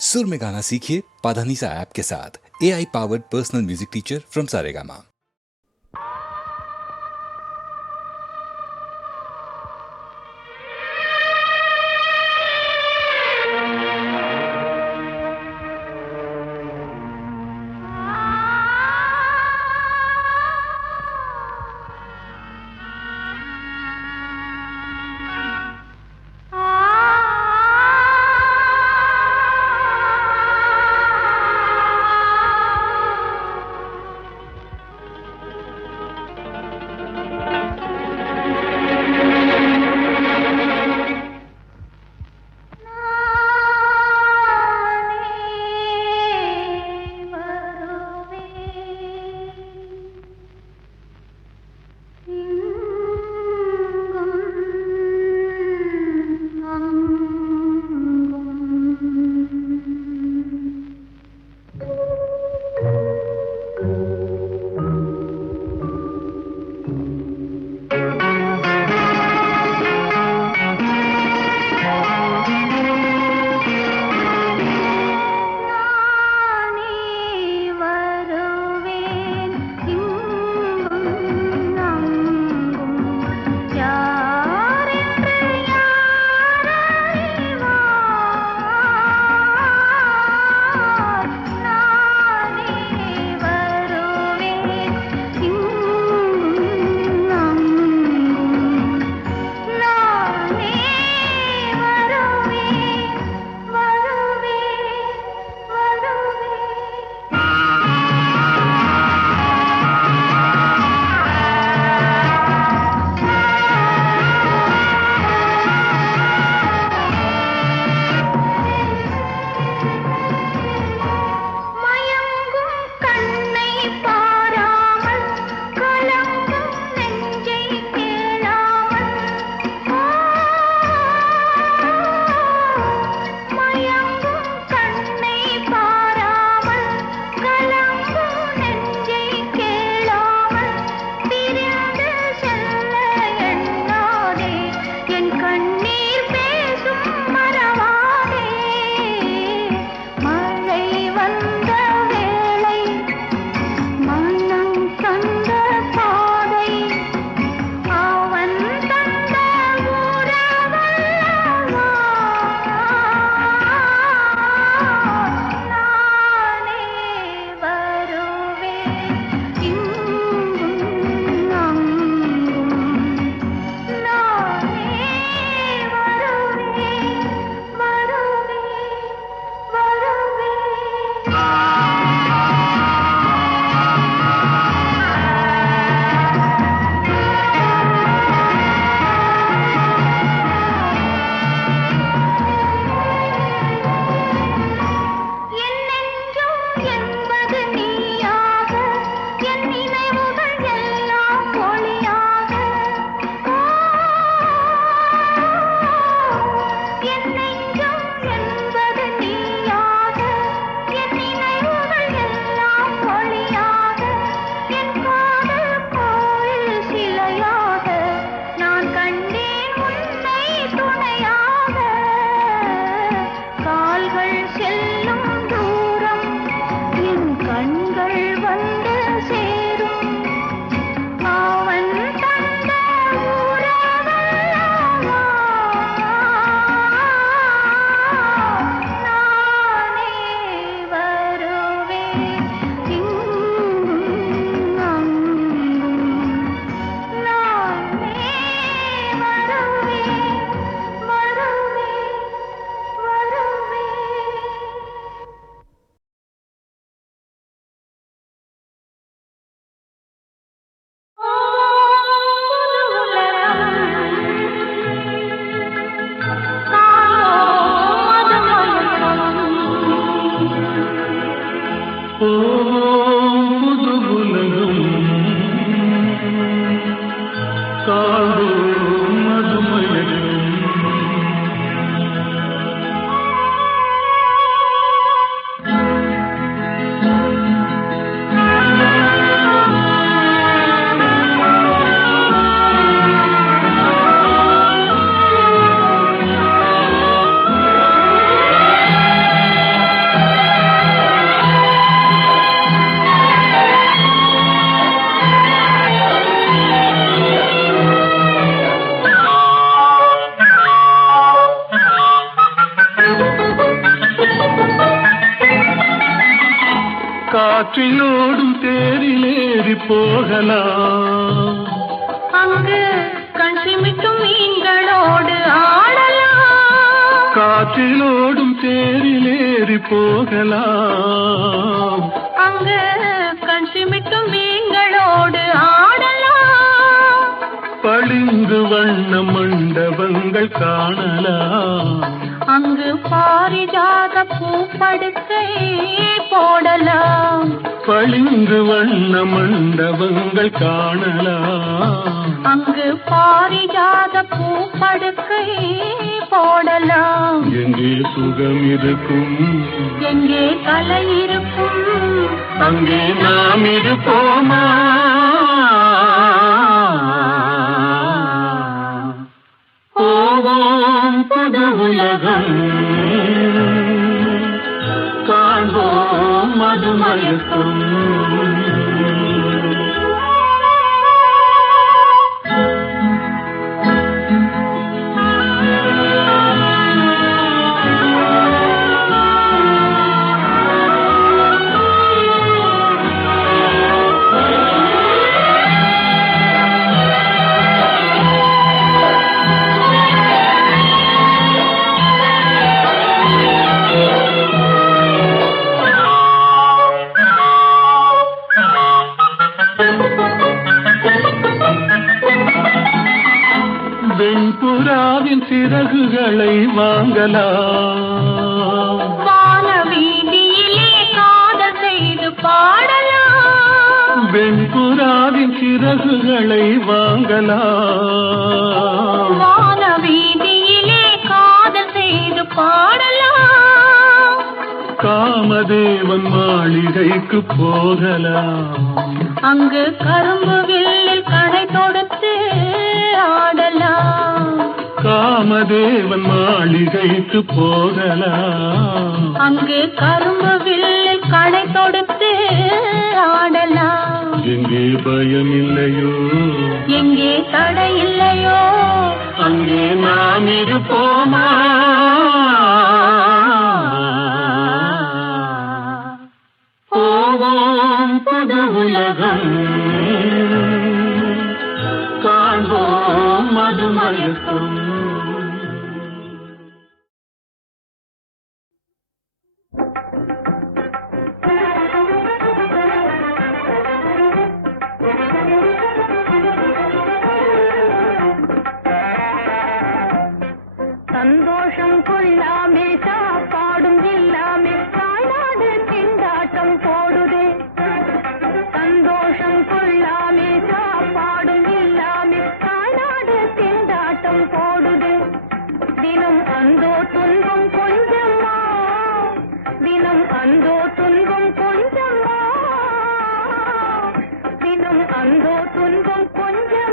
सुर में गाना सीखिए पाधानीसा ऐप के साथ। AI powered personal music teacher from Saregama. காற்றிலோடும் தேரிலேறி போகலாம், அங்கு கண் சிமிட்டும் மீன்களோடு ஆடலாம். காற்றிலோடும் தேரிலேறி போகலாம், அங்கு கண் சிமிட்டும் மீன்களோடு ஆடலாம். பளிங்கு வண்ண மண்டபங்கள் காணலாம், அங்கு பாரிஜாத பூப்படுக்கை போடலாம். பளிங்கு வண்ண மண்டபங்கள் காணலாம், அங்கு பாரிஜாத பூப்படுக்கை போடலாம். எங்கே சுகம் இருக்கும், எங்கே கலை இருக்கும், அங்கே நாம் இருப்போமா? போவோம் புது உலகம், காண்போம் மதுமயக்கும். வெண்புறாவின் சிறகுகளை வாங்கலாம், வான வீதியிலே காதல் செய்து பாடலாம். வெண்புறாவின் சிறகுகளை வாங்கலாம், வான வீதியிலே காதல் செய்து பாடலாம். காமதேவன் மாளிகைக்கு போகலாம், அங்கு கரும்பு வில்லில் கடை தொடுத்து ஆடலாம். காமதேவன் மாளிகைக்கு போகலாம், அங்கு கரும்பு வில்லில் கடை தொடுத்து ஆடலாம். எங்கே பயம் இல்லையோ, எங்கே தடை இல்லையோ, அங்கே நாம் இருப்போமா? போவோம் புது உலகம், காண்போம் மதுமயக்கும். சந்தோஷம் கொள்ளாமே சாப்பாடும் இல்லாமே தாய்நாடு திண்டாட்டம் போடுதே. சந்தோஷம் கொள்ளாமே சாப்பாடும் இல்லாமே தாய்நாடு திண்டாட்டம் போடுதே. தினம் அந்தோ துன்பம் கொஞ்சமா, தினம் அந்தோ துன்பம் கொஞ்சமா, தினம் அந்தோ துன்பம் கொஞ்சம்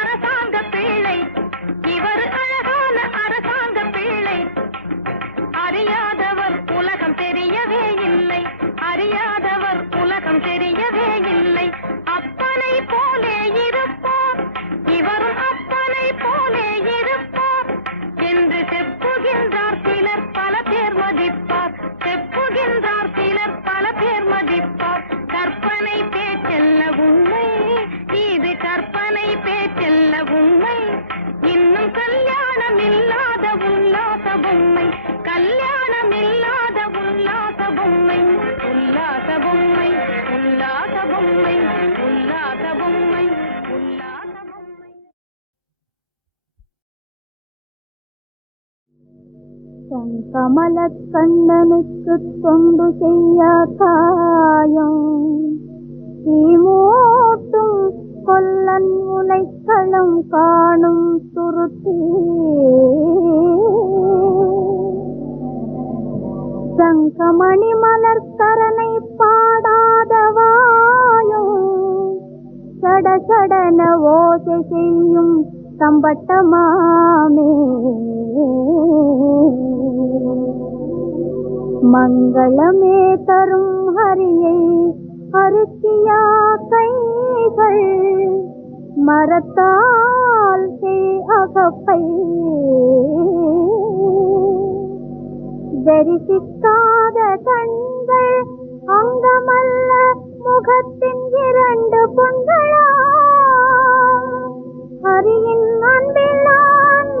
அரசாங்க பிள்ளை, இவர் அழகான அரசாங்க பிள்ளை. அறியாதவர் உலகம் தெரியவே இல்லை, அறியாதவர் உலகம் தெரியவே இல்லை. அப்பனை போலே இருப்பார், இவரும் அப்பனை போலே இருப்பார் என்று செப்புகின்றார் சிலர், பல பேர் மதிப்பார். செப்புகின்றார் சிலர், பல பேர் மதிப்பார். கற்பனை பேச்சல்ல உண்மை, இது கற்பனை பேச்சல்ல உண்மை. இன்னும் கல்யாணம் இல்லாத உல்லாச பொம்மை, கல்யாணம் இல்லாத உல்லாச பொம்மை. உல்லாச பொம்மை, உல்லாச பொம்மை, உல்லாச பொம்மை, உல்லாச பொம்மை. கமல கண்ணனுக்கு தொண்டு செய்ய காயம் தீமூட்டும் கொல்லன் உலைக்களம் காணும் துருத்தி. சங்கமணி மலர்கரனை பாடாதவாயும் சட சடன ஓசை செய்யும் தம்பட்டமாமே. மங்களமே தரும் ஹரியை அருக்கியா கைகள், மரத்தால் செய் அகப்பை. தரிசிக்காத கண்கள் அங்கமல்ல முகத்தின் இரண்டு பொன்களா. ஹரியின் அன்பில் நான்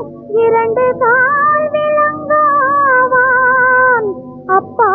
இரண்டு கால் விளங்காவான் அப்பா.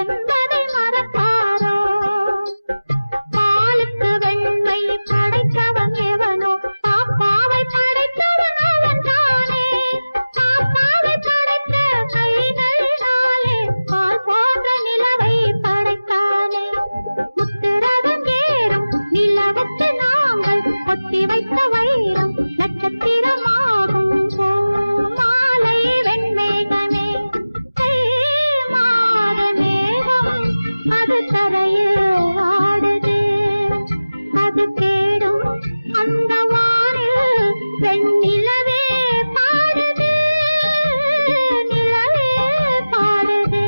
என்பதை மறப்பாரோ. பாலுக்கு வெண்ணெய் அது தரையில் ஆடுது. அது தேடும் அந்த வானில் வெண்ணிலவே பாடுது. நிலவே பாடுது.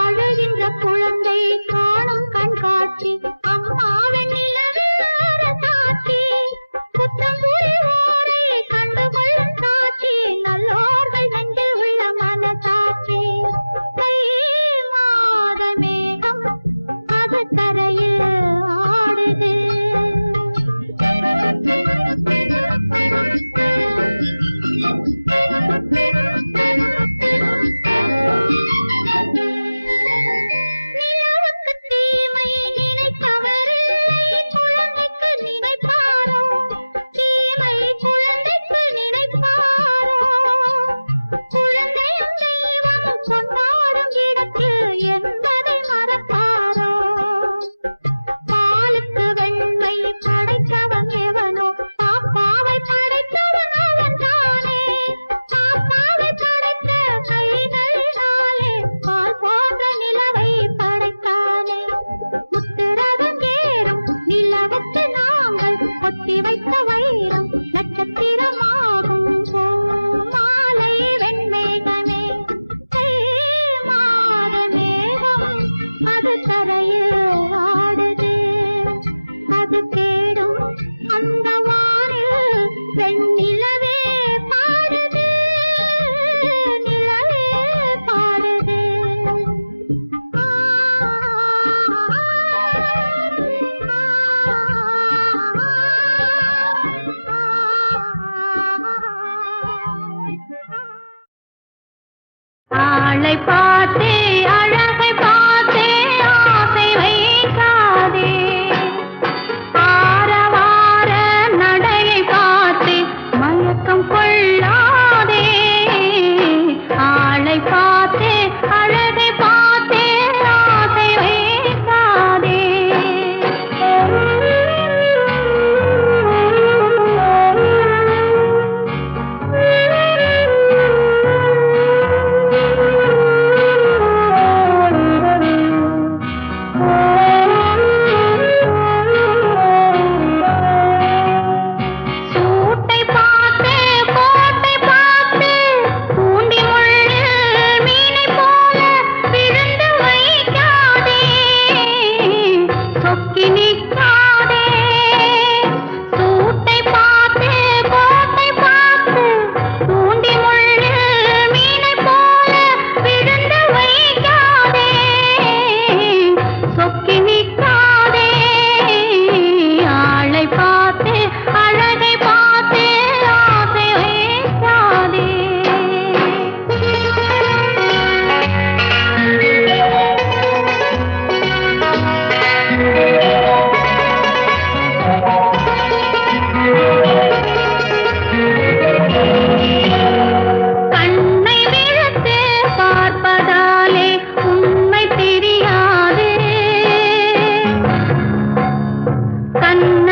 அழுகின்ற குழந்தை காணும் கண்காட்சி அம்மாவின் நிலவில் சாட்சி. குற்றம் புரிவோரை கண்டுகொள்ளும் சாட்சி. நல்லோர்கள் நெஞ்சில் உள்ள மனசாட்சி. தை மாத மேகம் அது தரையில் ஆடுது. நிலவுக்கு தீமை நினைப்பவரில்லை, குழந்தைக்கு நினைப்பாரோ? தீமை குழந்தைக்கு நினைப்பாரோ? குழந்தையும் தெய்வம் கொண்டாடும் இடத்தில் என்பதை மறப்பாரோ? பாலுக்கு வெண்மை படைத்தவன் எவனோ? பாப்பாவை படைத்தவன் அவன் தானே. பாப்பாவை படைத்த கைகளினாலே பால் போன்ற நிலவை படைத்தானே. முத்துரதம் ஏறும் நிலவுக்கு நாங்கள் கொட்டி வைத்த வைரம் நட்சத்திரமாகும் மாலை வெண்மேகமே. தை மாத மேகம் அது தரையில் ஆடுது. அது தேடும் அந்த வானில் வெண்ணிலவே பாடுது. நிலவே பாடுது. ஆளை பார்த்தே அழகை பார்த்தே ஆசை வைக்காதே. ஆரவார நடையை பார்த்தே மயக்க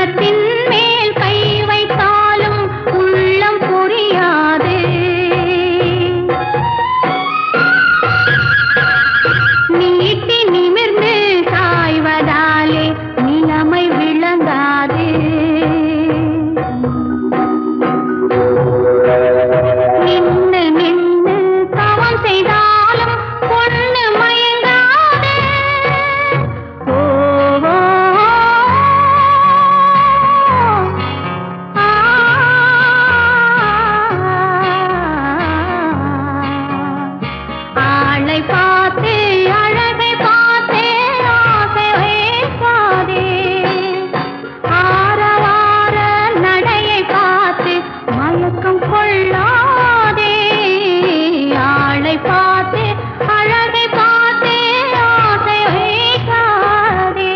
மனத்தின் மேல் கை வைத்தாலும் உள்ளம் புரியாது. நீட்டி நிமிர்ந்து சாய்வதாலே நிலைமை விளங்காது. நின்னு நின்னு தவம் செய்தாலும் பொண்ணு மயங்காது. ஓ ஓ, ஆ, ஆளை பார்த்து அழகை பார்த்தே ஆசை வைக்காதே. ஆரவார நடையை பார்த்து மயக்கம் கொள்ளாதே. ஆளை பார்த்து அழகை பார்த்தே ஆசை வைக்காதே.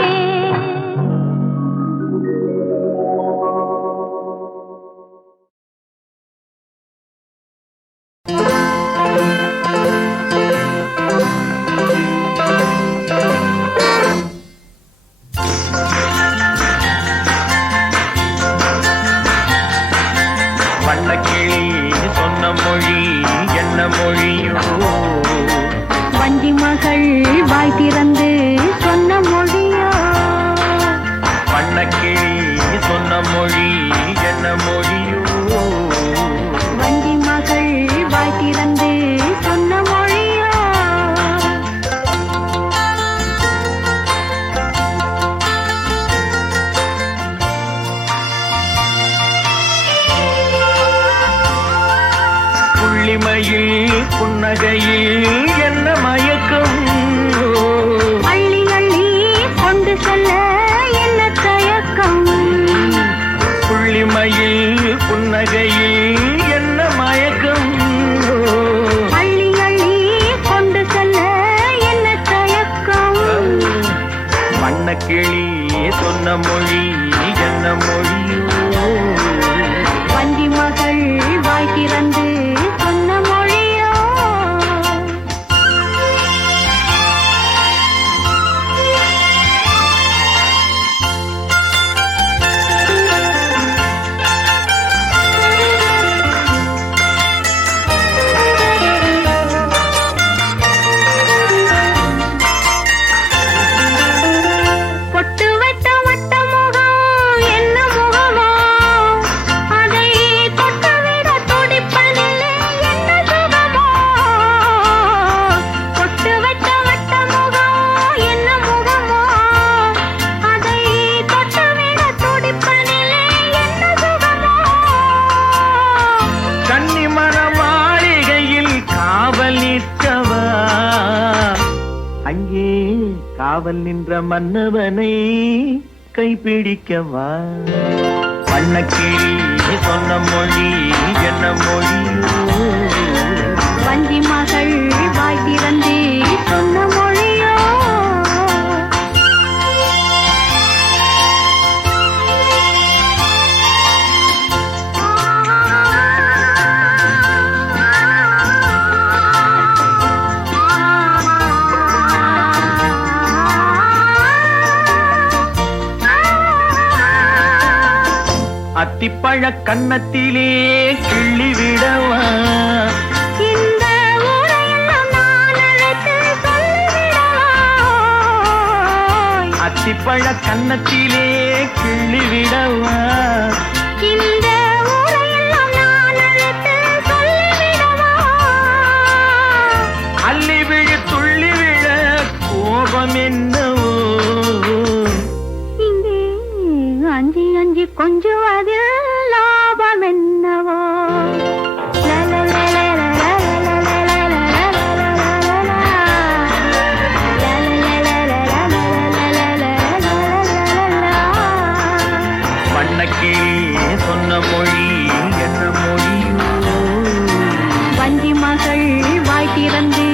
வண்ணக்கிளி சொன்ன மொழி என்ன மொழியோ? வஞ்சி மகள் வாய் திறந்து சொன்ன மொழியோ? வண்ணக்கிளி சொன்ன மொழி என்ன மொழியோ? வஞ்சி மகள் வாய் திறந்து சொன்ன மொழியோ? புள்ளிமையில் புன்னகையில் என்ன மயக்கம்? அள்ளி அள்ளி கொண்டு செல்ல என்ன தயக்கம்? புள்ளிமையில் புன்னகையில் என்ன மயக்கம்? அள்ளி அள்ளி கொண்டு செல்ல என்ன தயக்கம்? வண்ணக்கிளி சொன்ன மொழி என்ன மொழியோ? வஞ்சி மகள் வாய் திறந்து சொன்ன மொழியோ? பொட்டு வைத்த வட்ட முகம் என்ன முகமோ? அதை தொட்டுவிட துடிப்பதில்லை என்ன சுகமோ? பொட்டு வைத்த வட்ட முகம் என்ன முகமோ? அதை தொட்டுவிட துடிப்பதில்லை என்ன சுகமோ? கன்னிமர மாளிகையில் காவல் நிற்கவா? அங்கே காவல் நின்ற மன்னவனை கைப்பிடிக்கவா? வண்ணக்கிளி சொன்ன மொழி என்ன மொழியோ? வஞ்சி மகள் வாய் திறந்து சொன்ன மொழியோ? அத்திப்பழ கன்னத்திலே கிள்ளி விடவா? இந்த ஊரையெல்லாம் நான் அழைத்து சொல்லிவிடவா? அத்திப்பழ கன்னத்திலே கிள்ளி விடவா? இந்த ஊரையெல்லாம் நான் அழைத்து சொல்லிவிடவா? அள்ளி விழு துள்ளி விழ கோபம் என்னவோ? இங்கே அஞ்சி அஞ்சி கொஞ்சுவதில் லாபம் என்னவோ? வண்ணக்கிளி சொன்ன மொழி என்ன மொழியோ? வஞ்சி மகள் வாய் திறந்து